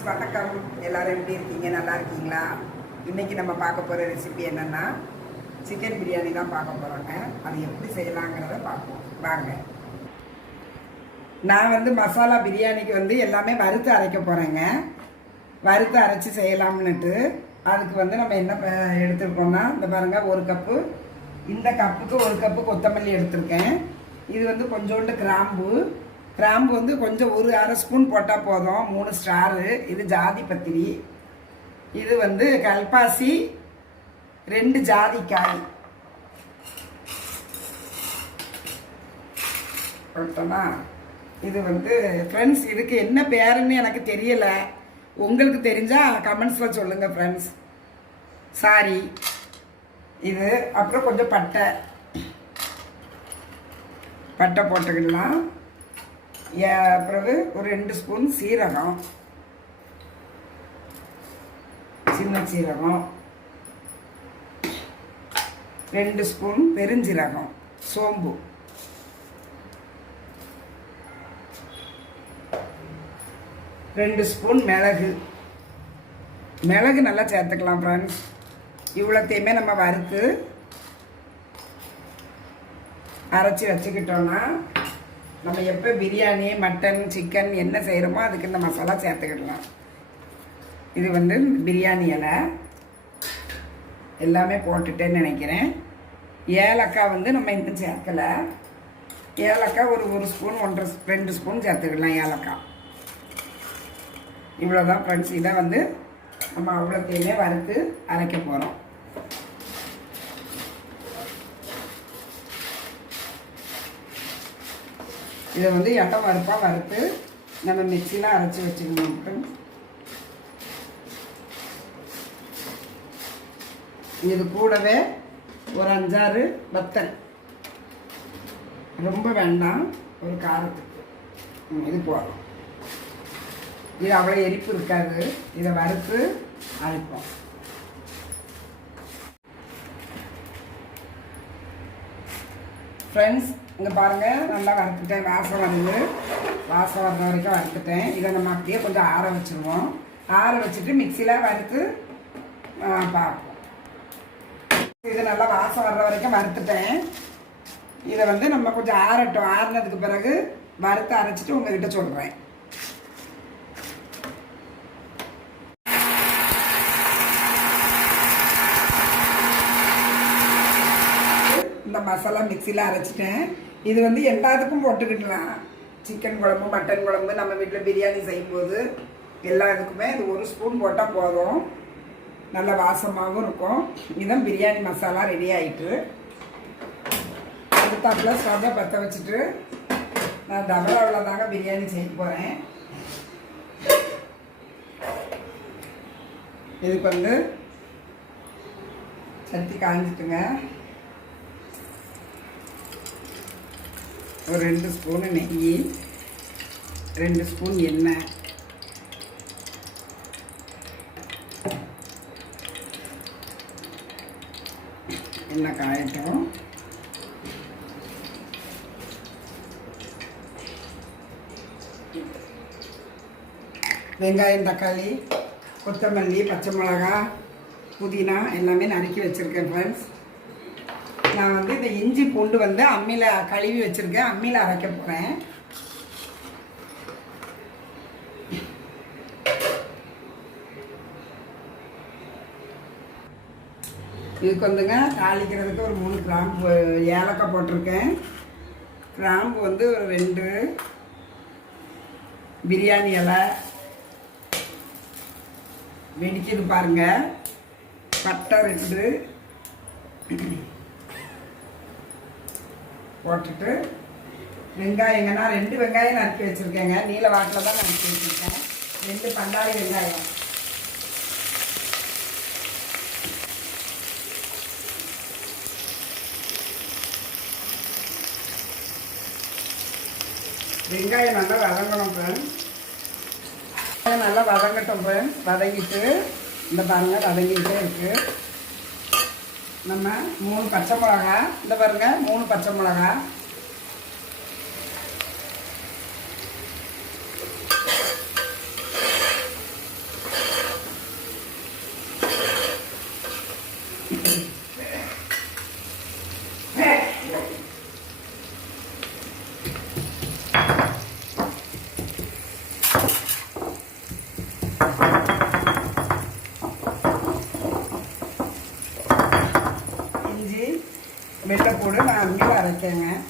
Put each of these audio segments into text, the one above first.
Friends வணக்கம். எல்லாரும் எப்படி இருக்கீங்க? நல்லா இருக்கீங்களா? இன்னைக்கு நம்ம பார்க்க போகிற ரெசிபி என்னென்னா சிக்கன் பிரியாணி தான் பார்க்க போகிறோங்க அது எப்படி செய்யலாங்கிறத பார்ப்போம். வாங்க. நான் வந்து மசாலா பிரியாணிக்கு வந்து எல்லாமே வறுத்து அரைக்க போகிறேங்க வறுத்து அரைச்சி செய்யலாம்னுட்டு அதுக்கு வந்து நம்ம என்ன ப- எடுத்துருக்கோம்னா இந்த பாருங்க ஒரு கப்பு இந்த கப்புக்கு ஒரு கப்பு கொத்தமல்லி எடுத்திருக்கேன். இது வந்து கொஞ்சோண்டு கிராம்பு கிராம்பு வந்து கொஞ்சம் ஒரு அரை ஸ்பூன் போட்டால் போதும். மூணு ஸ்டாரு. இது ஜாதி பத்திரி. இது வந்து கல்பாசி. ரெண்டு ஜாதிக்காய். போட்டோம்னா இது வந்து ஃப்ரெண்ட்ஸ் இதுக்கு என்ன பேருன்னு எனக்கு தெரியலை. உங்களுக்கு தெரிஞ்சால் கமெண்ட்ஸில் சொல்லுங்கள் ஃப்ரெண்ட்ஸ் சாரி இது அப்புறம் கொஞ்சம் பட்டை. பட்டை போட்டுக்கிடலாம் பிறகு ஒரு ரெண்டு ஸ்பூன் சீரகம். சின்ன சீரகம். ரெண்டு ஸ்பூன் பெருஞ்சீரகம் சோம்பு. ரெண்டு ஸ்பூன் மிளகு. மிளகு நல்லா சேர்த்துக்கலாம் ஃப்ரெண்ட்ஸ் இவ்வளோத்தையுமே நம்ம வறுத்து அரைச்சி வச்சுக்கிட்டோன்னா நம்ம எப்போ பிரியாணி மட்டன் சிக்கன் என்ன செய்கிறோமோ அதுக்கு இந்த மசாலா சேர்த்துக்கிடலாம். இது வந்து பிரியாணி இலை. எல்லாமே போட்டுட்டேன்னு நினைக்கிறேன். ஏலக்காய் வந்து நம்ம இன்னும் சேர்க்கலை. ஏலக்காய் ஒரு ஒரு ஸ்பூன் ஒன்றரை ரெண்டு ஸ்பூன் சேர்த்துக்கலாம் ஏலக்காய். இவ்வளோதான் ஃப்ரெண்ட்ஸ் இதை வந்து நம்ம அவ்வளோத்தையுமே வறுத்து அரைக்க போகிறோம் இதை வந்து எண்ணெய் வறுப்பாக வறுத்து நம்ம மிக்சியில் அரைச்சி வச்சுக்கணும் இது கூடவே ஒரு அஞ்சாறு வத்தல். ரொம்ப வேண்டாம் ஒரு காரத்துக்கு. இது போதும். இது அவ்வளோ எரிப்பு இருக்காது. இதை வறுத்து அரைப்போம். ஃப்ரெண்ட்ஸ் இங்கே பாருங்கள் நல்லா வறுத்துட்டேன். வாசம் வருது. வாசம் வர்ற வரைக்கும் வறுத்துட்டேன். இதை நம்ம அப்படியே கொஞ்சம் ஆற வச்சுருவோம். ஆற வச்சுட்டு மிக்சியில் வறுத்து பார்ப்போம். இது நல்லா வாசம் வர்ற வரைக்கும் வறுத்துட்டேன். இதை வந்து நம்ம கொஞ்சம் ஆறட்டும். ஆறுனதுக்கு பிறகு வறுத்து அரைச்சிட்டு உங்ககிட்ட சொல்கிறேன் இந்த மசாலா மிக்சியில் அரைச்சிட்டேன். இது வந்து எல்லாத்துக்கும் போட்டுக்கிடலாம் சிக்கன் குழம்பு மட்டன் குழம்பு நம்ம வீட்டில் பிரியாணி செய்யும்போது எல்லா இதுக்குமே இது ஒரு ஸ்பூன் போட்டால் போதும். நல்ல வாசமாகவும் இருக்கும். இதுதான் பிரியாணி மசாலா ரெடி ஆகிட்டு அடுத்தாப்புல ஸ்டவ்வை பற்ற வச்சுட்டு நான் டபராவில் தாங்க பிரியாணி செய்ய போகிறேன் இதுக்கு வந்து சட்டி காஞ்சிட்டுங்க. ஒரு ரெண்டு ஸ்பூனு நெய் ரெண்டு ஸ்பூன் எண்ணெய். எண்ணெய் காயட்டும். வெங்காயம் தக்காளி கொத்தமல்லி பச்சை மிளகா புதினா எல்லாமே நறுக்கி வச்சுருக்கேன் ஃப்ரெண்ட்ஸ் நான் வந்து இந்த இஞ்சி பூண்டு வந்து அம்மியில் கழுவி வச்சுருக்கேன். அம்மியில் அரைக்க போகிறேன் இதுக்கு வந்துங்க தாளிக்கிறதுக்கு ஒரு மூணு கிராம்பு ஏலக்காய் போட்டிருக்கேன். கிராம்பு வந்து ஒரு ரெண்டு பிரியாணி இலை வெடிக்கிது பாருங்கள் பட்டை ரெண்டு போட்டுட்டு வெங்காயங்கன்னா ரெண்டு வெங்காயம் நறுக்கி வச்சுருக்கேங்க. நீல வாட்டில் தான் நறுக்கி வச்சுருக்கேன். ரெண்டு பண்டாளி வெங்காயம். வெங்காயம் நல்லா வதங்கணும் ஃப்ரெண்ட்ஸ் வெங்காயம் நல்லா வதங்கட்டும் ஃப்ரெண்ட்ஸ் வதங்கிட்டு இந்த பாருங்க வதங்கிட்டே இருக்கு. நம்ம மூணு பச்சை மிளகா இந்த பாருங்க மூணு பச்சை மிளகா இஞ்சி வெள்ளைப்பூடு நான் அம்மியில்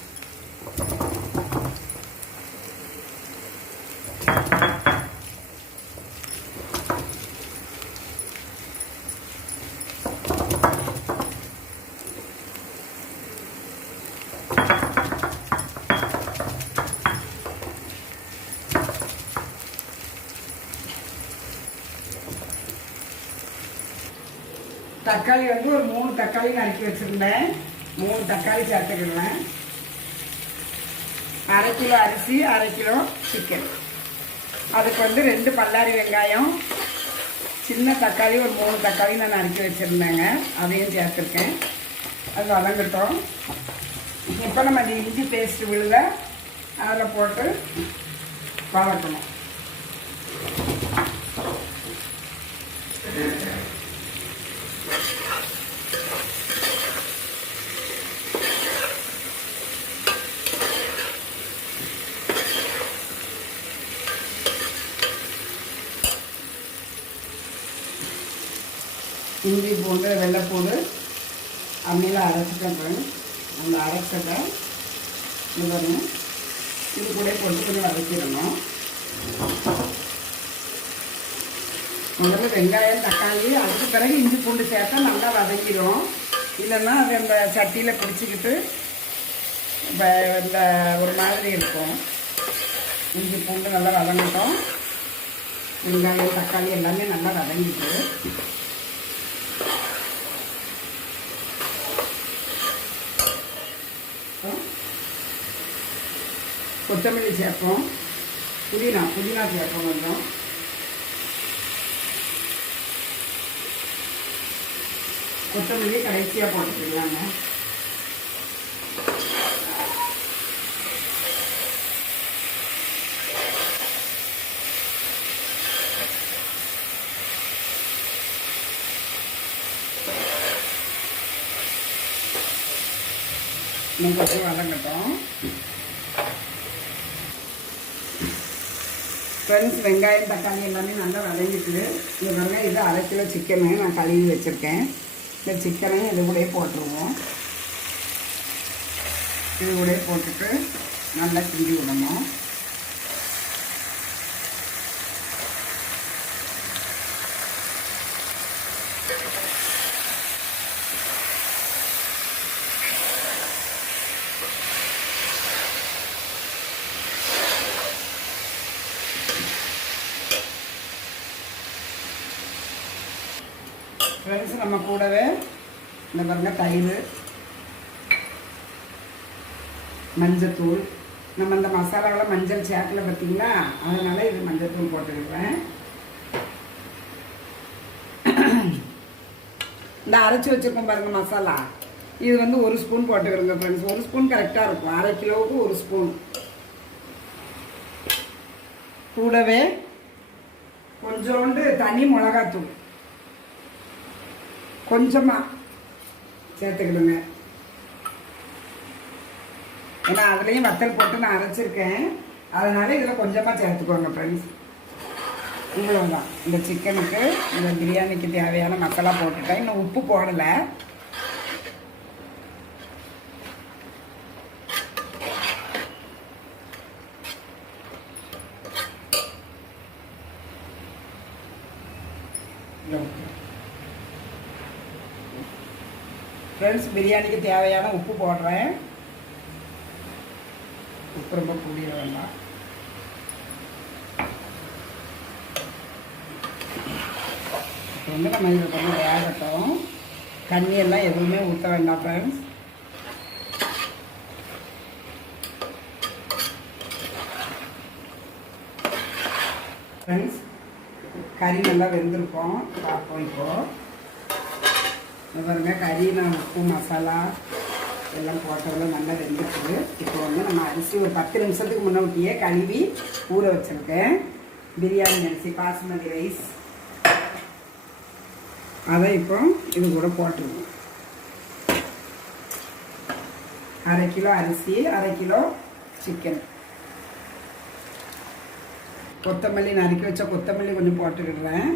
தக்காளி வந்து ஒரு மூணு தக்காளி நறுக்கி வச்சுருந்தேன். மூணு தக்காளி சேர்த்துக்கிடுவேன் அரை கிலோ அரிசி அரை கிலோ சிக்கன் அதுக்கு வந்து ரெண்டு பல்லாரி வெங்காயம் சின்ன தக்காளி ஒரு மூணு தக்காளி நான் நறுக்கி வச்சுருந்தேங்க. அதையும் சேர்த்துருக்கேன். அது வதங்கட்டும். இப்போ நம்ம இந்த இஞ்சி பேஸ்ட் விழுத அதில் போட்டு வதக்கணும். இஞ்சி பூண்டு வெள்ளைப்பூண்டு அம்மியில் அரைச்சிட்டேன் பாருங்க. அந்த அரைச்சதை இது பாருங்க. இது கூட போட்டு கொஞ்சம் வதக்கிடணும். முதல்ல வெங்காயம் தக்காளி அதுக்கு பிறகு இஞ்சி பூண்டு சேர்த்தா நல்லா வதக்கிடும் இல்லைன்னா அது அந்த சட்டியில் பிடிச்சிக்கிட்டு இந்த ஒரு மாதிரி இருக்கும். இஞ்சி பூண்டு நல்லா வதங்கட்டும். வெங்காயம் தக்காளி எல்லாமே நல்லா வதங்கிட்டு. கொத்தமல்லி சேர்ப்போம். புதினா புதினா சேர்ப்போம் கொஞ்சம். கொத்தமல்லி கடைசியாக போட்டுக்கலாங்க. இன்னும் கொஞ்சம் வதங்கட்டும் ஃப்ரெண்ட்ஸ் வெங்காயம் தக்காளி எல்லாமே நல்லா வதங்கிட்டு இந்த பாருங்க இது அரை கிலோ சிக்கனு நான் கழுவி வச்சுருக்கேன். இந்த சிக்கனையும் இது கூடயே போட்டுருவோம். இது கூட போட்டுட்டு நல்லா கிண்டி விடணும். ஃப்ரெண்ட்ஸ் நம்ம கூடவே இந்த பாருங்கள் தயிர் மஞ்சத்தூள். நம்ம இந்த மசாலாவில் மஞ்சள் சேர்க்கல பார்த்தீங்களா? அதனால் இது மஞ்சத்தூள் போட்டுக்கிறேன் இந்த அரைச்சி வச்சிருக்கோம் பாருங்கள் மசாலா. இது வந்து ஒரு ஸ்பூன் போட்டுக்கிறோங்க ஃப்ரெண்ட்ஸ் ஒரு ஸ்பூன் கரெக்டாக இருக்கும். அரை கிலோவுக்கு ஒரு ஸ்பூன். கூடவே கொஞ்சோண்டு தனி மிளகாத்தூள். கொஞ்சமாக சேர்த்துக்கிடுங்க. ஏன்னா அதுலேயும் வத்தல் போட்டு நான் அரைச்சிருக்கேன். அதனால் இதில் கொஞ்சமாக சேர்த்துக்கோங்க ஃப்ரெண்ட்ஸ் இவ்வளோ தான் இந்த சிக்கனுக்கு இந்த பிரியாணிக்கு தேவையான மசாலா போட்டுட்டேன். இன்னும் உப்பு போடலை. ஃப்ரெண்ட்ஸ் பிரியாணிக்கு தேவையான உப்பு போடுறேன். உப்பு ரொம்ப கூடிய வேண்டாம். இப்போ வந்து நம்ம இதில் கொஞ்சம் வேகட்டும். தண்ணியெல்லாம் எதுவுமே ஊற்ற வேண்டாம் ஃப்ரெண்ட்ஸ். ஃப்ரெண்ட்ஸ் கறி நல்லா வெந்திருக்கும். பார்ப்போம் இப்போது பாருங்க கறி நான் உப்பு மசாலா எல்லாம் போட்டதில் நல்லா வெந்துருக்குது. இப்போ வந்து நம்ம அரிசி ஒரு பத்து நிமிஷத்துக்கு முன்னாடியே கழுவி ஊற வச்சுருக்கேன். பிரியாணி அரிசி பாசுமதி ரைஸ். அதை இப்போ இது கூட போட்டுருவோம். அரை கிலோ அரிசி அரை கிலோ சிக்கன் கொத்தமல்லி நறுக்கி வச்ச கொத்தமல்லி கொஞ்சம் போட்டுக்கிடுறேன்.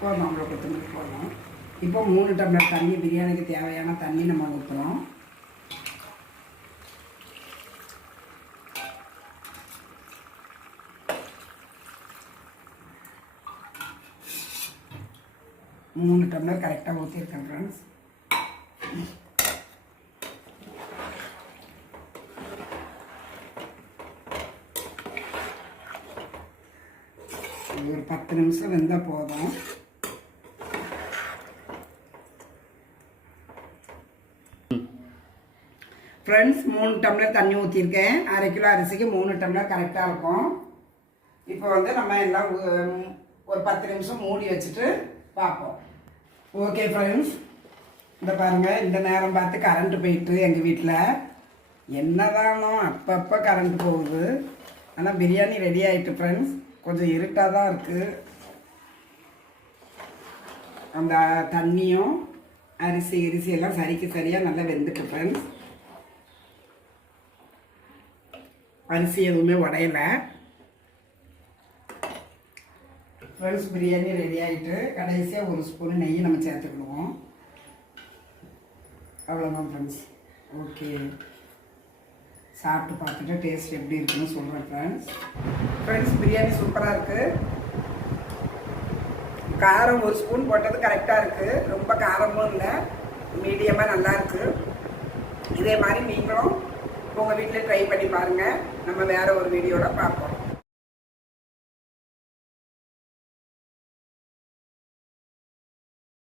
போதும் அவ்வளோ கொத்தமல்லி போதும்? இப்போ மூணு டம்ளர் தண்ணி பிரியாணிக்கு தேவையான தண்ணி நம்ம ஊற்றுறோம் மூணு டம்ளர் கரெக்டாக ஊற்றிருக்கேன் ஃப்ரெண்ட்ஸ் ஒரு பத்து நிமிஷம் வெந்தால் போதும். ஃப்ரெண்ட்ஸ் மூணு டம்ளர் தண்ணி ஊற்றிருக்கேன் அரை கிலோ அரிசிக்கு மூணு டம்ளர் கரெக்டாக இருக்கும். இப்போ வந்து நம்ம எல்லாம் ஒரு பத்து நிமிஷம் மூடி வச்சுட்டு பார்ப்போம். ஓகே ஃப்ரெண்ட்ஸ் இந்த பாருங்கள் இந்த நேரம் பார்த்து கரண்ட்டு போயிட்டு எங்கள் வீட்டில் என்னதானோ அப்பப்போ கரண்ட் போகுது. ஆனால் பிரியாணி ரெடி ஆகிட்டு ஃப்ரெண்ட்ஸ் கொஞ்சம் இருட்டாக தான் இருக்குது அந்த தண்ணியும் அரிசி அரிசி எல்லாம் சரிக்கு சரியாக நல்லா வெந்துட்டு ஃப்ரெண்ட்ஸ் அரிசி எதுவுமே உடையல. ஃப்ரெண்ட்ஸ் பிரியாணி ரெடி ஆகிட்டு கடைசியாக ஒரு ஸ்பூன் நெய் நம்ம சேர்த்துக்கிடுவோம். அவ்வளோதான் ஃப்ரெண்ட்ஸ் ஓகே சாப்பிட்டு பார்த்துட்டு டேஸ்ட் எப்படி இருக்குன்னு சொல்கிறேன் ஃப்ரெண்ட்ஸ் ஃப்ரெண்ட்ஸ் பிரியாணி சூப்பராக இருக்குது காரம் ஒரு ஸ்பூன் போட்டது கரெக்டாக இருக்குது ரொம்ப காரமும் இல்லை. மீடியமாக நல்லா இருக்குது இதே மாதிரி நீங்களும் உங்கள் வீட்டில் ட்ரை பண்ணி பாருங்கள் நம்ம வேறு ஒரு வீடியோவில் பார்ப்போம்.